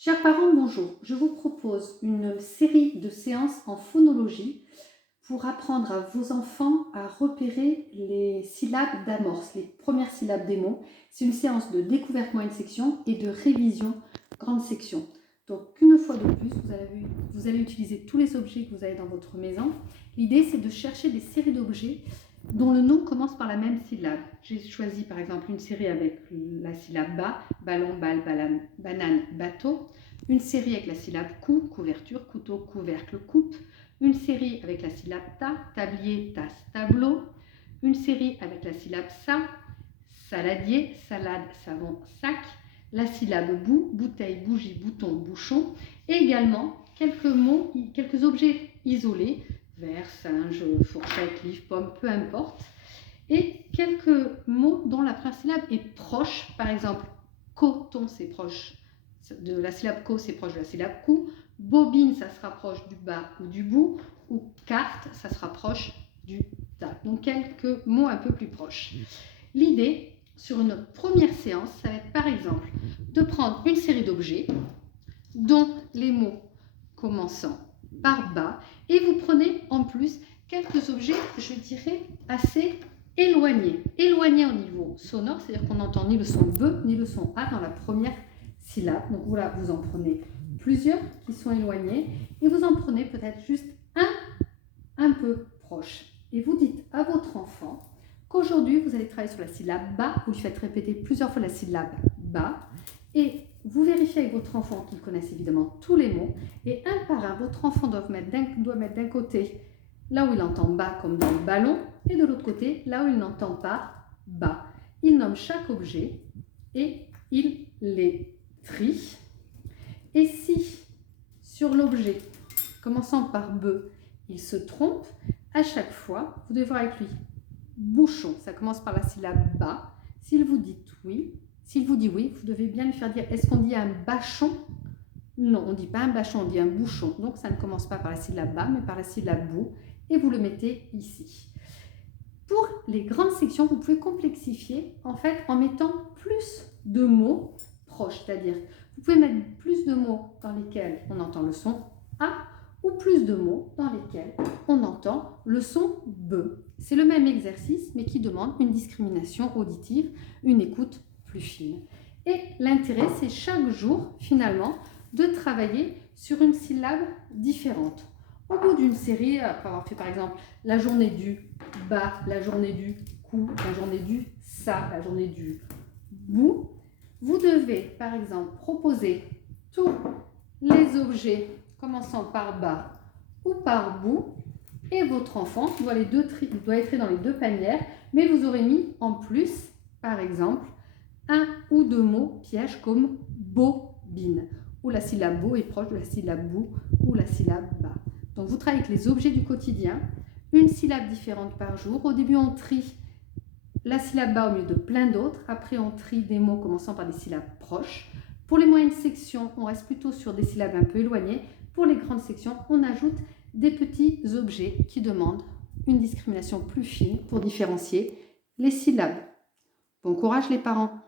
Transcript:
Chers parents, bonjour. Je vous propose une série de séances en phonologie pour apprendre à vos enfants à repérer les syllabes d'amorce, les premières syllabes des mots. C'est une séance de découverte moyenne section et de révision grande section. Donc, une fois de plus, vous allez utiliser tous les objets que vous avez dans votre maison. L'idée, c'est de chercher des séries d'objets dont le nom commence par la même syllabe. J'ai choisi par exemple une série avec la syllabe ba, ballon, balle, banane, bateau. Une série avec la syllabe cou, couverture, couteau, couvercle, coupe. Une série avec la syllabe ta, tablier, tasse, tableau. Une série avec la syllabe sa, saladier, salade, savon, sac. La syllabe bou, bouteille, bougie, bouton, bouchon. Et également quelques mots, quelques objets isolés, verre, singe, fourchette, livre, pomme, peu importe. Et quelques mots dont la première syllabe est proche, par exemple coton, c'est proche de la syllabe co, c'est proche de la syllabe cou. Bobine, ça se rapproche du bas ou du bout. Ou carte, ça se rapproche du ta. Donc quelques mots un peu plus proches. L'idée, sur une première séance, ça va être par exemple de prendre une série d'objets dont les mots commençant par bas et vous prenez en plus quelques objets, je dirais, assez éloignés. Éloignés au niveau sonore, c'est-à-dire qu'on n'entend ni le son B ni le son A dans la première syllabe. Donc voilà, vous en prenez plusieurs qui sont éloignés et vous en prenez peut-être juste un peu proche. Et vous dites à votre enfant qu'aujourd'hui, vous allez travailler sur la syllabe ba, vous lui faites répéter plusieurs fois la syllabe ba et vous vérifiez avec votre enfant qu'il connaisse évidemment tous les mots et un par un, votre enfant doit mettre d'un côté là où il entend bas comme dans le ballon et de l'autre côté là où il n'entend pas bas. Il nomme chaque objet et il les trie. Et si sur l'objet commençant par be, il se trompe, à chaque fois, vous devez voir avec lui bouchon, ça commence par la syllabe bas. S'il vous dit oui, vous devez bien lui faire dire est-ce qu'on dit un bâchon? Non, on ne dit pas un bâchon, on dit un bouchon. Donc ça ne commence pas par la syllabe bas, mais par la syllabe bou. Et vous le mettez ici. Pour les grandes sections, vous pouvez complexifier en fait en mettant plus de mots proches, c'est-à-dire vous pouvez mettre plus de mots dans lesquels on entend le son A ou plus de mots dans lesquels on entend le son B. C'est le même exercice, mais qui demande une discrimination auditive, une écoute plus fine. Et l'intérêt, c'est chaque jour, finalement, de travailler sur une syllabe différente. Au bout d'une série, après avoir fait par exemple la journée du bas, la journée du cou, la journée du ça, la journée du bout, vous devez par exemple proposer tous les objets commençant par bas ou par bout et votre enfant doit être dans les deux panières, mais vous aurez mis en plus, par exemple, un ou deux mots pièges comme bobine, où la syllabe bo est proche de la syllabe bou ou la syllabe bas. Donc vous travaillez avec les objets du quotidien, une syllabe différente par jour. Au début, on trie la syllabe bas au milieu de plein d'autres. Après, on trie des mots commençant par des syllabes proches. Pour les moyennes sections, on reste plutôt sur des syllabes un peu éloignées. Pour les grandes sections, on ajoute des petits objets qui demandent une discrimination plus fine pour différencier les syllabes. Bon courage les parents!